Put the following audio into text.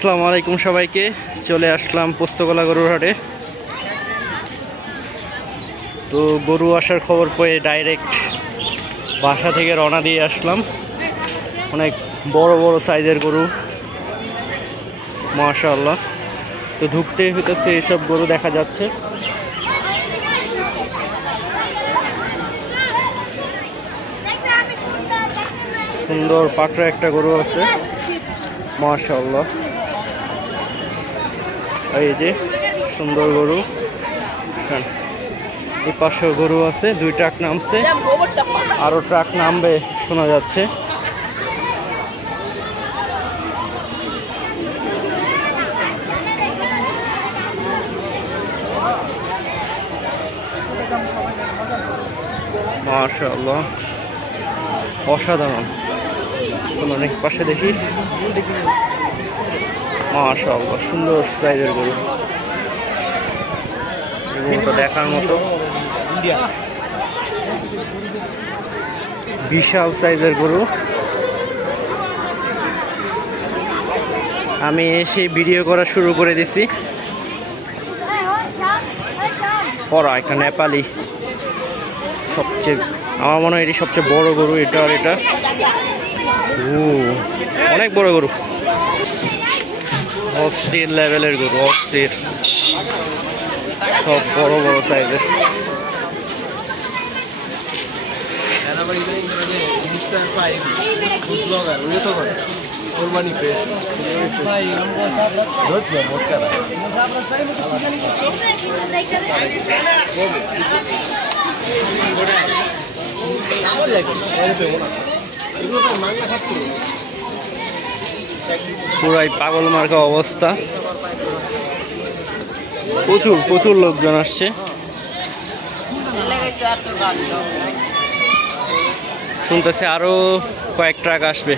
আসসালামু আলাইকুম সবাইকে। চলে আসলাম পোস্তগোলা গরুর হাটে। তো গরু আসার খবর পেয়ে ডাইরেক্ট বাসা থেকে রওনা দিয়ে আসলাম। অনেক বড় বড় সাইজের গরু, মাশাআল্লাহ। তো ঢুকতেই হইতেছে এইসব গরু দেখা যাচ্ছে। সুন্দর পাকড়া একটা গরু আছে, মাশাআল্লাহ। এই যে সুন্দর গরু, এই পাশে গরু আছে। 2 ট্রাক নামছে, আরো ট্রাক নামবে শোনা যাচ্ছে। মাশাআল্লাহ, অসাধারণ। অনেক পাশে দেখি, মাশাআল্লাহ, সুন্দর সাইজের গরু। গরুটা দেখার মতো, বিশাল সাইজের গরু। আমি এসে ভিডিও করা শুরু করে দিছি। পড়া একটা নেপালি, সবচেয়ে আমার মনে হয় এটি সবচেয়ে বড় গরু। এটা আর এটা অনেক বড় গরু, অস্থির লেভেলের গরু, অস্থির। সব বড় বড় সাইজের। পুরাই পাগল মার্কা অবস্থা। প্রচুর প্রচুর লোকজন আসছে। শুনতেছে আরো কয়েক ট্রাক আসবে।